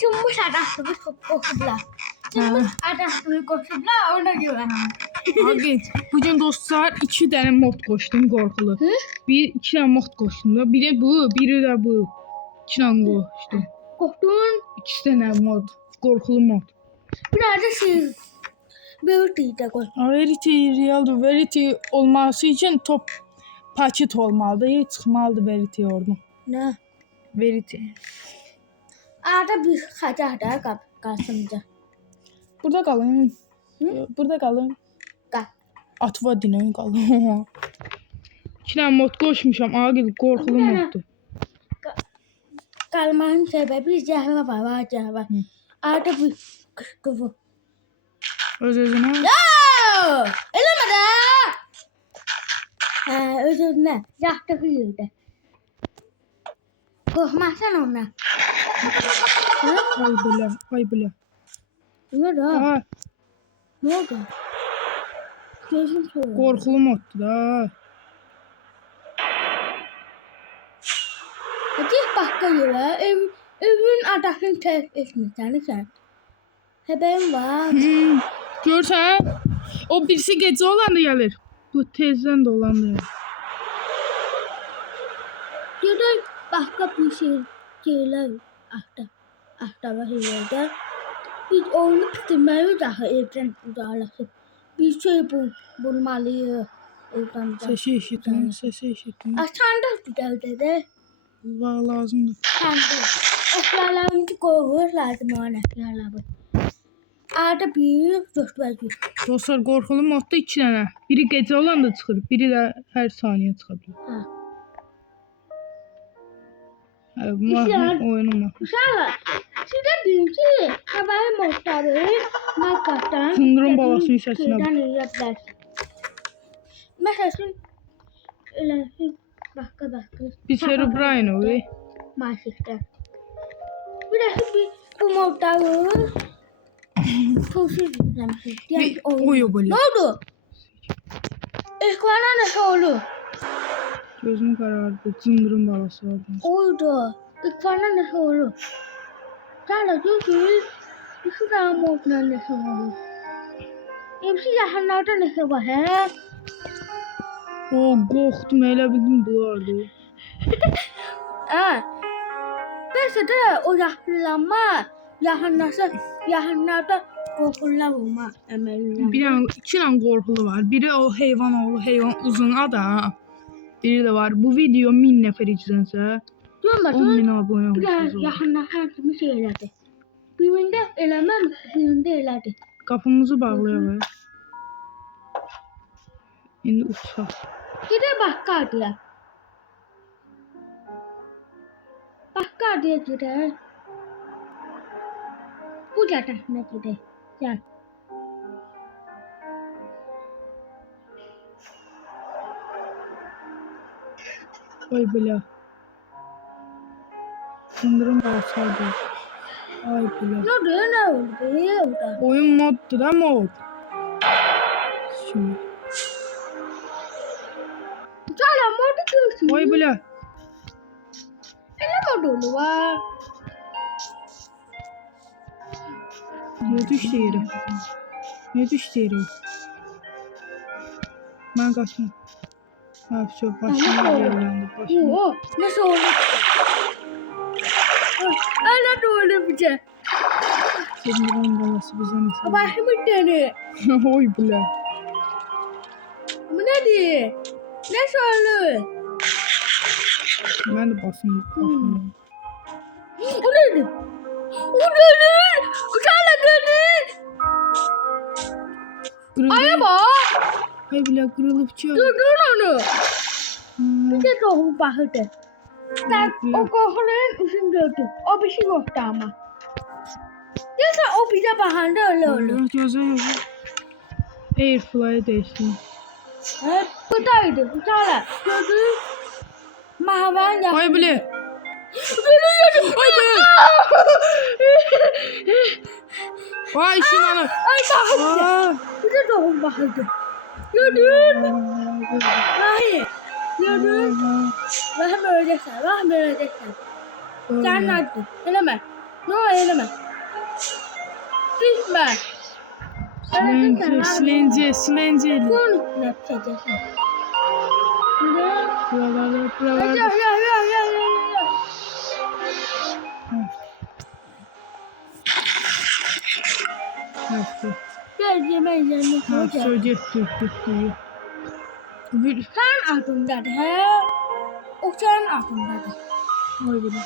Cummuş adasını koşublar. Cummuş adasını koşublar ona göre. Abi bugün dostlar 2 tane mod koştum qorxulu. Bir 2 tane mod koştum da. Biri bu, biri de bu. 2 tane koştum. Koştun. 2 tane mod. Qorxulu mod. Biraz da şey. Beauty de koy. Verity, real Verity olması için top paket olmalıdır. Çıxmalıdır Verity oradan. Ne? Verity. Arada bir kaçar da kalsınca. Burada qalın. Burada qalın. Kal. Atva dinə qalın. 2 tane mod koşmuşam. Ağıl qorxulu moddur. Kalmanın sebebi cehve var, cehve. Arada bir kışkıvı. Öz-özünə. Yoo! Eleme de! Özüne. Yaktı hıyırdı. Korkmazsan ona. Ay belə, ay belə. Ne oldu? Aha, Ne oldu? Gözüm soğudu. qorxulu moddur da. Git başka yere. Evin adasını terk etmişsen sen. Haberin var. Görsən, o birisi gecə olanda gəlir. Bu tezdən də olanda gəlir. Ya da başka bir şeyler ahtava şeylerde. Biz onu bitirmeyi daha evden uzaklaşıp bir şey bulmalıyız. Evden uzak. Səsi eşitdim, səsi eşitdim. Sen de güzel dedi. Var lazımdır. Sen de. Eşyalarımızı koyuyoruz lazım ona eşyalarımı. Arada bir göstereceğiz. Dostlar, qorxulu modda 2 dənə. Biri gecə olanda çıxır, biri də hər saniyə çıxa bilər. Ha. Bu oyunum var. Uşaqlar, sizə deyim ki, havayı modları Minecraftdan Sındırım balasının səsinə bax. şeydən eləyə bilərsiniz. Məsələn, elə başqa. Bir Herobrine o. Minecraftdan. Bir də bu modları pulsuz izləmişik. Yəni Oyo belə. Ne oldu? Ekrana ne oldu? Gözüm karardı. Sındırım balası vardı. Oldu. Ekrana ne oldu? Sana diyor ki şu zaman moduna ne oldu? Hepsi yakınlarda ne var he? O qorxdum, elə bildim bu vardı. Ha. Neyse de o yakınlarda korkular olma emelinden. Bir dənə 2 dənə qorxulu var. Biri o heyvan oğlu, heyvan uzun ada. Biri də var. Bu video 1000 nəfər izlənsə, Diyorum 10.000 abunə biraz olursunuz. yakınlaşan kimi şeylerdi. Birinde elemem, birinde eledi. Qapımızı bağlayaq. İndi uçaq. Gide başka adaya. Başka adaya gide. Bu cadasına gide. Gel. Ay belə. Sındırım balası vardı. Ay belə. Ne oldu? Oyun moddur da mod. Şimdi. Sana modu görsün. Ay belə. Ne modu var? Ne düşdü yerə? Ne düşdü yerə? Mən qaçım. Ha, все, başıma gəldi. Başıma. Oo, nasıl oldu? Hala da öyle bir şey. Sındırım balası bizə nəsə. Başımı dönüyor. Oy belə. Bu ne diye? Ne söylüyor? Mən də basım. O neydi? O neydi? Uçağla dönüyor. Aya bak. Ay belə qırılıb ki. Durdurun onu. Bir de tohum bakırdı. Sen o korkuların üstünü gördün. O bir şey yoktu ama. Neyse o bize bakanda öyle olur. Gözə. Airfly değişsin. Evet, buradaydı. Uçağla. Gördün. Mahavan yaptı. Ay belə. Ay be. Ay şunanı. Ay bakırdı. Aa. Bir de tohum bakırdı. Gördün. Hayır. Gördün. Rahmi öleceksin. Rahmi öleceksin. Sen nerede? Öyle mi? Ne eyleme. Düşme. Silence. Bunun üstüne çekeceksin. Buralarda. Ya. Gel yemeğin yanına koy. Gitti. Sen adındadır he. O senin adındadır. Ay bile.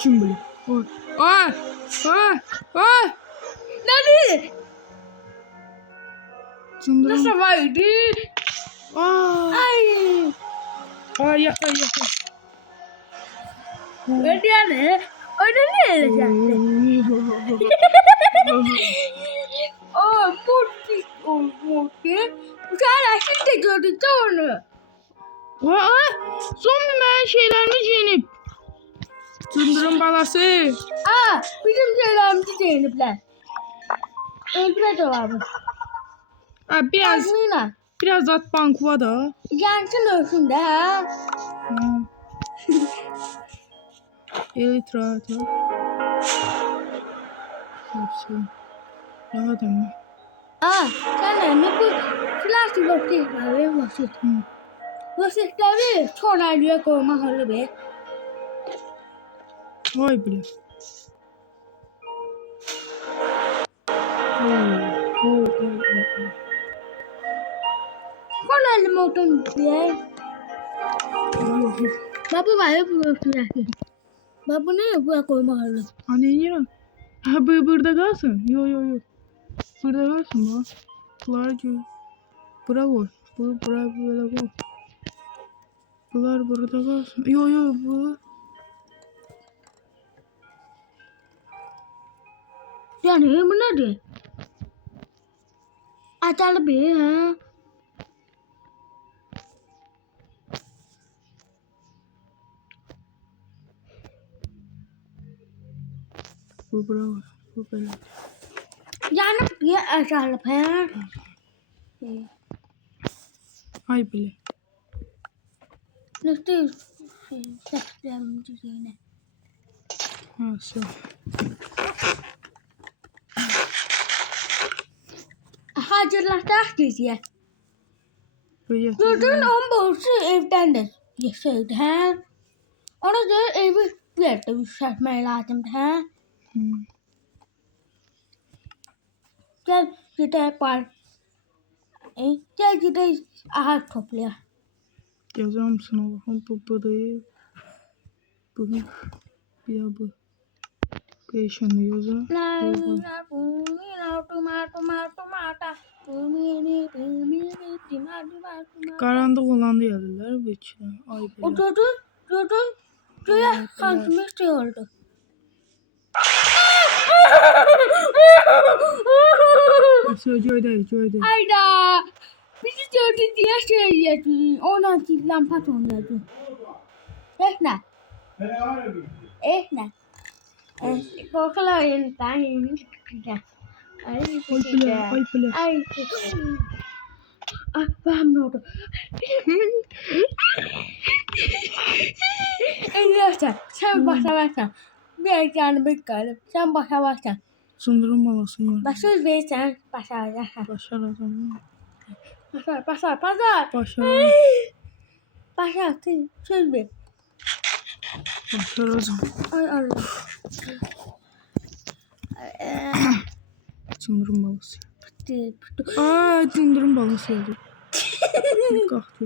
Kim bile? Ay. Nerede? Sınırım. Nasıl vardı? Ay. Yakar. Öyle yani. Öyle ne edeceksin? Murti. Sen şimdi gördün de onu. Zombi mən şeylərimi giyinib. Sındırım balası. Bizim şeylerimizi değinipler. Öldüre cevabı. Biraz at bankuva da. Yansın ölsün de ha. Elitra. Rahat ama. Sen ne bu flash yok değil mi? Vasit. Vasitleri sonraya koyma halı be. Vay bile. Kolay limon diye. Baba var bu flash. Baba ne bu koyma halı? Anne ya. Burada kalsın. Yo. Burada kalsın bu. Bunlar gibi. Bravo. Bravo böyle bu. Bunlar burada kalsın. Yo bu. Yani bu nedir? Açalı bir ha. Bu bravo. Bu böyle. Yani bir açalı ha. Ay bile. Nasıl seçeceğim düzeyine? Sağ. Hazırlasak diziye. Böyle. Gördün on boğusu evdendir. Yaşaydı ha. Ona göre evi bir yerde yükseltmeye lazımdı ha. Gel gidelim var. Gel gidelim ağaç toplayalım. Yazar mısın Allah'ım bu burayı? Bu. Bir bu. Yaşanıyor yazar. Karanlık olanda geldiler bu içine. Ay bile. O gördün. Göğe kankımız şey oldu. Joy'da. Ayda. Bizi gördü diye söyledi. Ona silahlan patron dedi. Ne? Korkular yeniden yeni çıkacak. Ay bile. Ben ne oldu? Arkadaşlar sen başlamazsan. Bir canı bir galip. Sen başlamazsan. Sındırım balası var. Başarız verirsen başaracaksın. Başaracağım. Başar. Başar. Söz ver. Başaracağım. Ay Allah. Sındırım balası. Sındırım balası oldu. Kalktı.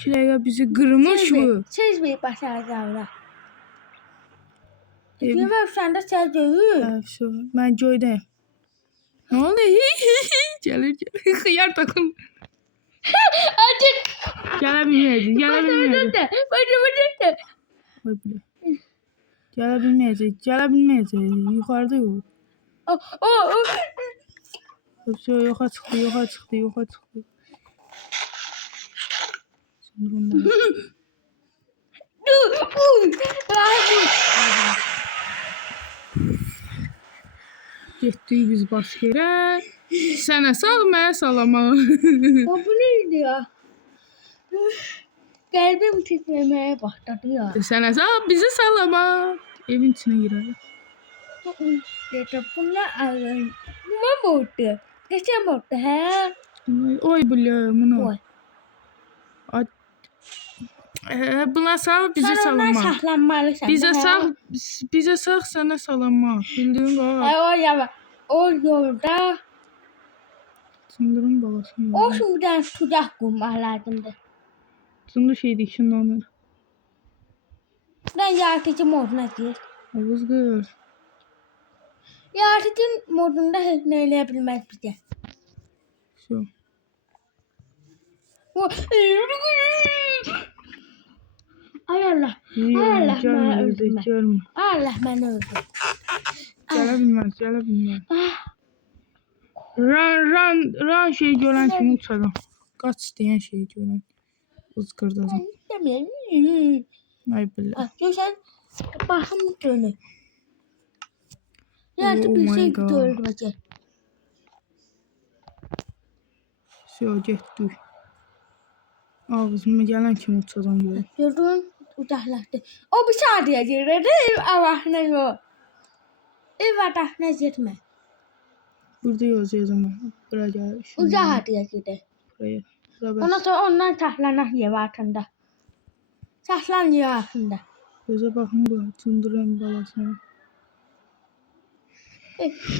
2 dakika bizi kırmış bu. Söz ver başaracağım. Yemek sen de söz verir. Ben Joy'dayım. Ne oluyor? Gelir. Hıyar takım. Acık. Gelebilmeyecek. Gelebilmeyecek. Yukarıda yok. Yoka çıktı. Sındırım balası. Getdik biz başqa yerə. Sənə sal, mənə salama. Bu neydi ya? Kalbim titremeye başladı ya. Desene sağ bizi sallama. Evin içine girer. Dedi bunlar arayın. Bu mu oldu? Geçen oldu he? Oy bunu. Oy. Buna sağ bizi Sen ondan sallama. saklanmalısın. Bize sağ sana sallama. Bildiğin var. Ay o ya o yolda Sındırın balasını. o şuradan tuzak kurmak lazımdı. Sındır şeydi ışınlanır. Ben yaratıcı moduna gir. Havuz gör. Yaratıcı modunda hiç neyleyebilmez bize. Şu. Ay Allah. İyi Ay Allah bana gelme öldürme. gelme. Allah beni öldür. Gelebilmez. Ran şey gören kimi uçarım. Kaç isteyen şey gören. Uzkırdazım. Demiyorum. Ay bile. Görsen bakım dönü. Oh Yaratıcı bir my şey God. öldürecek. Şu getdik. Ağzıma gelen kimi uçarım göre. Gördün uzaklaştı. O bir saniye girdi. Avahına yok. Ev adahına gitme. Burada yazıyorum. Buraya gel. Uzağa diye girdi. Buraya. Buraya Ondan bas. sonra ondan saklanak yer altında. Saklan yer altında. Göze bakın bu. Tındırın balasını.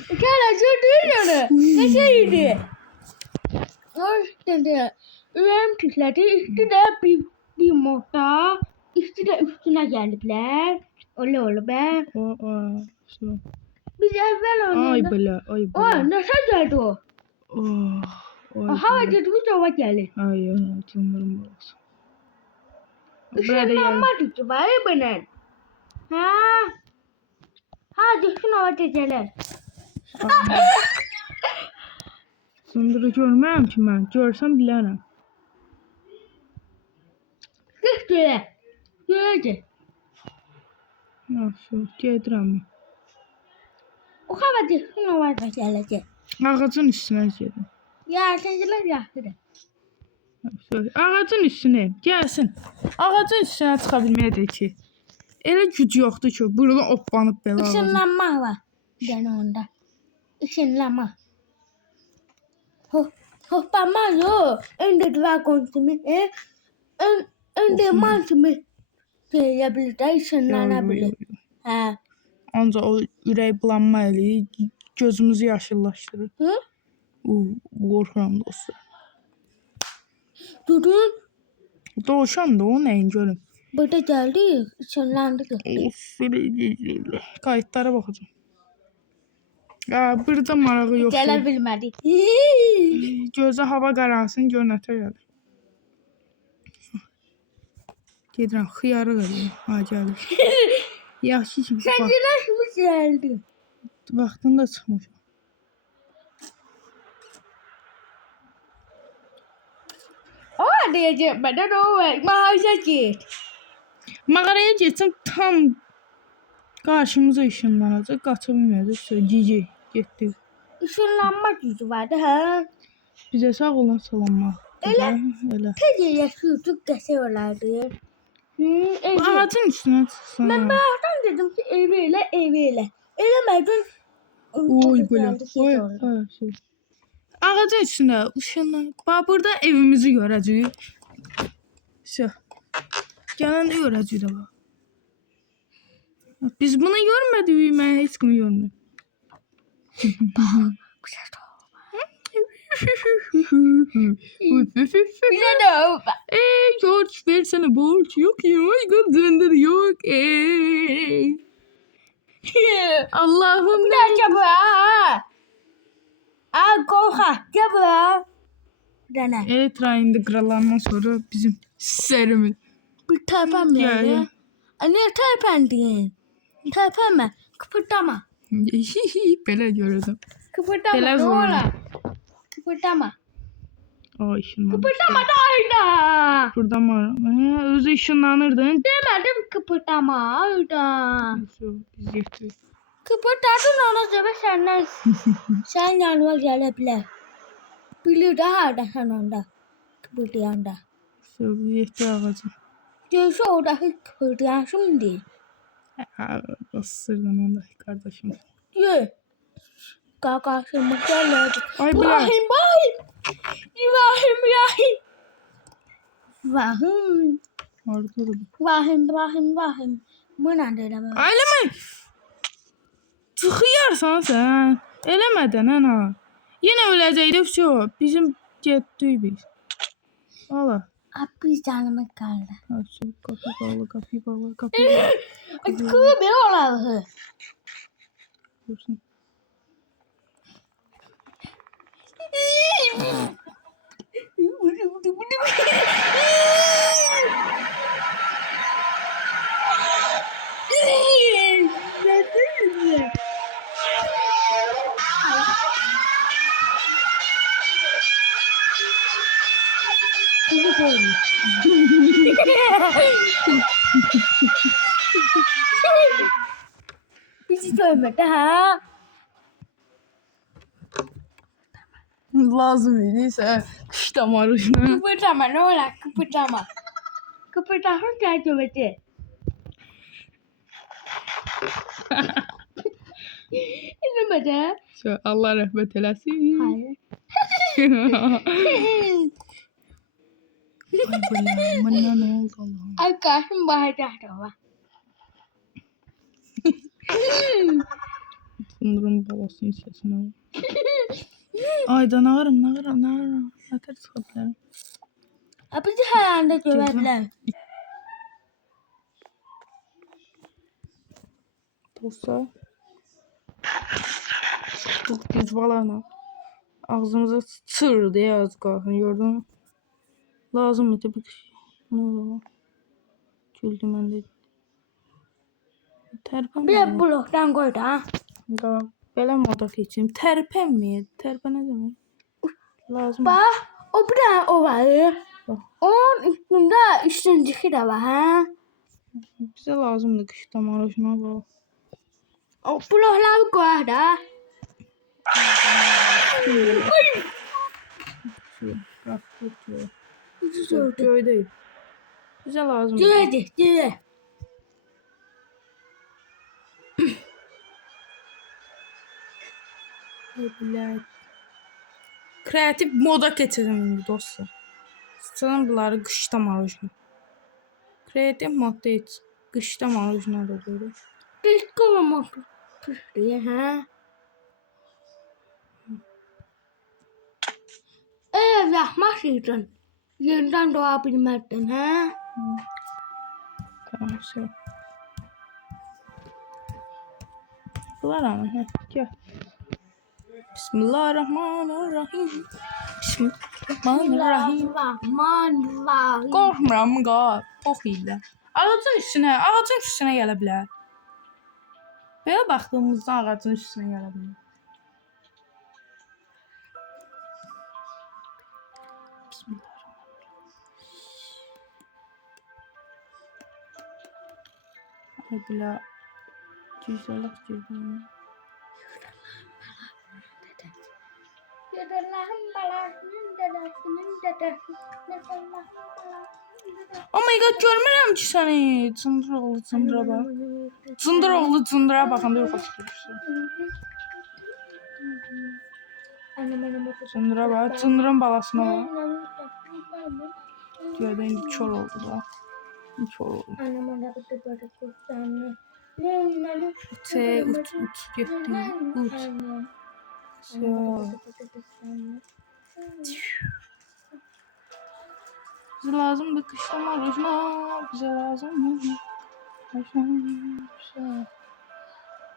Gel değil onu. Neseydi? O dedi. Üveyim titredi. İşte de bir moda. İşte de üstüne geldiler. Öyle oldu be. Şu. Biz evvel Ay oynadık. bile. O nasıl geldi o? Hava dedi bir hava geldi. Ay tındırın balası. Buraya da gel. Işınlanmadı ki var ya benim. Ha. Ha düşün hava dediler. Sındırı görməyəm ki mən. Görsəm bilərəm. Düştü. Gördü. Yaxşı, gedirəm. O hava düşün hava da gelecek. Ağacın üstünə gedim. Ya senciler yaxşıdır. Ağacın üstünə gəlsin. Ağacın üstünə çıxa bilməyəcək ki. Elə güc yoxdur ki, burada oplanıb belə ağacın. Işınlanma var. Bir tane onda. Işınlanma. Hoppama yok. Önde dragon kimi. Önde man kimi. Şey yapabilir de ışınlanabilir. Ha. Ancaq o ürək bulanma eləyir, gözümüzü yaşıllaşdırır. Hı? Qorxuram dostlar. Durun. Doğuşan da o nəyin görüm. Burada geldi. Işınlandı. Of, qayıtlara baxacağım. Burada marağı yoxdur. Gelebilmedi. Gözə hava qaransın, gör nətə gəlir. Gedirəm, xiyarı qarıyım. Ha, gəlir. Yaxşı ki, Senciler kimi geldi. vaxtında çıxmış. O diyecek benden o var. Mağaza git. Mağaraya geçsəm tam qarşımıza ışınlanacaq, qaça bilməyəcək. Cici, getdik. Işınlanma gücü vardı ha. Bizə sağ olun, salamlar. Elə. Tece yaşıyorduk kesiyorlardı. Ağacın üstünə çıxsana. Ben baştan dedim ki eviyle. Elemedin. Oy belə. Oy. Ağacın üstünə ışınlan. Bax burada evimizi görəcəyik. Şö. Gələndə görəcəyik də bax. Biz bunu görmədik, mən heç kimi görmədim. Bize de o. George versene borç yok ya. Döndür yok. Allah'ım. Bir dakika bu ha. Korkak ya bu ha. Dene. Evet rayında kralarından sonra bizim serimiz. Bir tepem Ya, ya. ya. Niye tepen diyin? Tepeme. Kıpırdama. Belə görürdüm. Kıpırdama. Tele Ne vurma. ola? Kıpırdama. Ay ışınlanır. Kıpırdama da ayda. Buradan var. Özü ışınlanırdın. Demedim kıpırdama ayda. Biz getdik. Kıpırdadın ona göre senden. Sen yanıma gelebilir. Bilir daha da sen onda. Kıpırdayanda. Yetdi ağacı. Görüşü oradaki kırdaşım değil. Sırdan ondaki kardeşim. Ye. Kakasımı gelmedi. Ay bile. İbrahim bay. İbrahim İbrahim. İbrahim. Orada da. İbrahim. Bu nerede lan? Eləmə. Çıxıyarsan sən. Eləmədən ana. Yenə öləcəkdik vəsə. Bizim getdik biz. Ala. Abi canımı kaldı. Açıq qapı bağlı, qapı bağlı, qapı Ay kığı bir olalım. bağlı. Bizi dövmedi ha. Lazım idiysə qış damarına. Kıpırdama ne ola kıpırdama. Kıpırdama gel dövmedi. İnmedi. Allah rəhmət eləsin. Hayır. Ay belə, mənə nə oldu Allahım? Ay karşım bağırdaktı baba. Sındırım babasının sesine. Ayda nağırım. Nətər çıxa bilərəm? Bizi her anda dövediler. Olsa. Bu düz balana. Ağzımıza çır diye az qalsın, gördün mü? Lazım idi bir şey. Ne oldu? Güldüm mən də. Tərpənmə. Bir de bloktan koydu ha. Da belə moda keçim. Tərpənmə. Tərpə nə demək? Lazım. Bak o bir tane o var. Bak. Onun üstünde üstündeki de var ha. Bizə lazımdır qış damarına bax. O blokları koydu ha. Bak, tutuyor. Düzdür. Göydəyik. Bizə lazımdır. Düzdür. Bilək. Kreativ moda keçirim indi dostlar. Sıçan bunları qışda marujna. Kreativ modda heç qışda marujna da görür. Disko motor. Diye ha. Yapmasaydın. Yeniden doğabilmezdin ha. Tamam şey. Bunlar ama hə. Gel. Bismillahirrahmanirrahim. Bismillahirrahmanirrahim. Rahman. Qorxmuram qa. Ox ilə. Ağacın üstünə gələ bilər. Belə baxdığımızda ağacın üstünə gələ bilər. Bismillahirrahmanirrahim. Ay bilə. Güzələk güzələk. Dedelerin balasının dedesinin dedesi. Dedelerin balasının dedesi. Oh my god, görmürəm ki səni. Cındır oğlu cındıra bax. Cındır oğlu cındıra baxanda yoxa çıxırsan. Cındıra bax, cındırın balasına bax. Gördü indi kör oldu da. Kör oldu. Uç getdi. Uç. Bize lazım bir kışlama rujna. Bize lazım.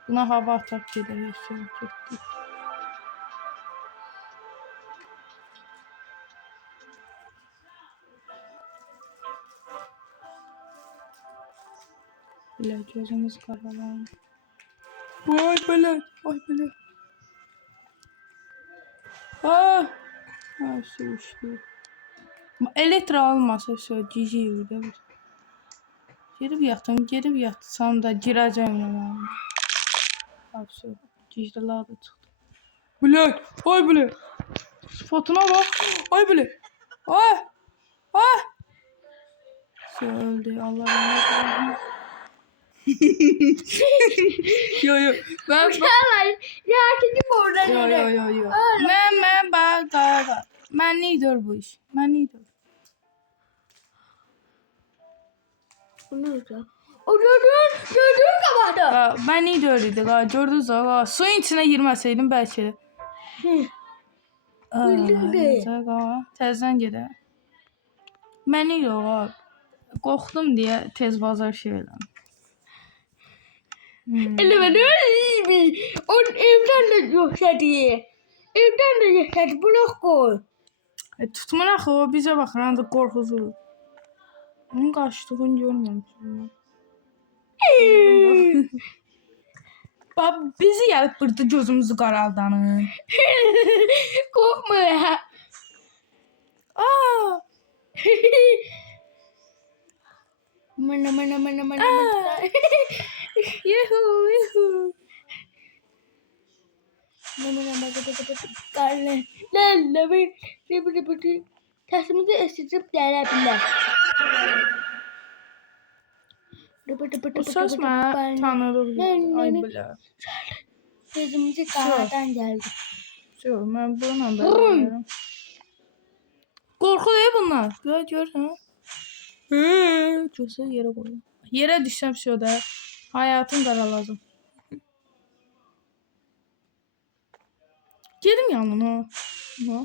Buna hava atak gelir. Gitti. Bile gözümüz karalan. Vay bile. Ah su uçtu. Elektra almasa cici yürüdü. Gedib yatsam da girəcəm ona. Absu, cicdələr də çıxdı. Bilək, ay bilək. Sıfatına bax, ay bilək. Ay. Öldü. Allah rahmet Yo yo. Ben Uşaqlar, yakıcım orada yo nere? yo yo yo. Ben bak. Ben neydir bu iş? Ben neydir? Bu neydi? O gördün kapadı. Ben neydir dedi? Gördünüz ha. Suyun içine girmeseydim belki de. Bildim de. Təzdən gedə. Mən elə olar. Qorxdum deyə tez bazar şey elədim. Ele ben öyle mi? Onun evden de yaşadı. Evden de yaşadı. Blok koy. Tutmur axı o bizə baxır, ancaq qorxusu. Onun qaçdığını görməmişəm. Bab bizi gəlib burada gözümüzü qaraldanın. Korkma ya. Aa! Mana. Yuhu. Karne. Lalla bir. Tasımızı esitip gelebilirler. O səs mənə tanıdıq. Ay bilə. Sözümüzü dağdan geldi. Yox, mən bununla da bilmirəm. Qorxu deyil bunlar. Görsən? Çoxsa yerə qoyum. Yerə düşsəm şödə. Hayatım qaralacaq. Gedim yanına. Ha.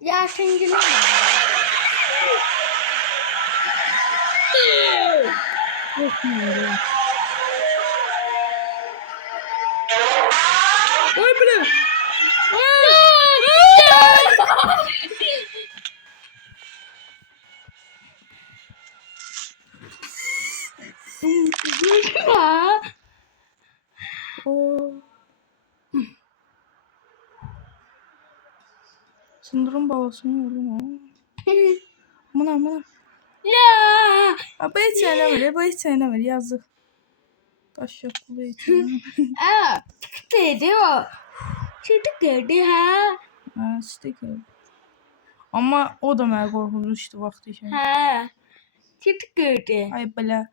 Yaşıncılık. Qorxmuyorum. Ay bilə. Ya. Sındırım balasını yordum ha. Buna. Ya. Bu hiç eləmir, bu hiç eləmir, yazıq. Daş yapılı heç eləmir. Aa, dedi o. Çıktı geldi ha. Ha, sticker. Amma o da mənə qorxunmuşdu vaxtı işə. Ha. Çıktı geldi. Ay belə.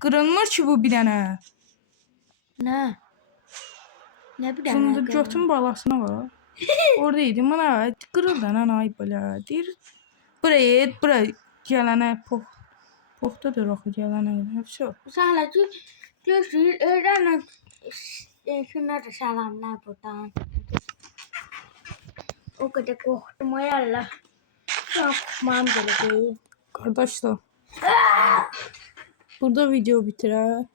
Qırılmır ki bu bir dənə. Ne? Ne bir Fındır götün balasına var. Orada idi. Mənə qırıl da nə ay belə. Deyir. Buraya gələnə poxtadır axı gələnə. Hepsi o. Sana görüşürüz. Öğrenme. Şunlara da selamlar buradan. O kadar korktum ay Allah. Korkmam gerekiyor. Qardaşlar. Burada video bitirə.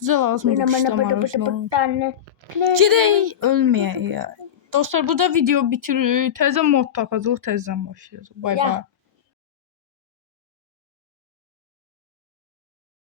Bizə lazımdır qışlamarımızla. Gedək ölməyək ya. Dostlar burada video bitirir. Təzə mod tapacaq, təzədən başlayacaq. Bay bay.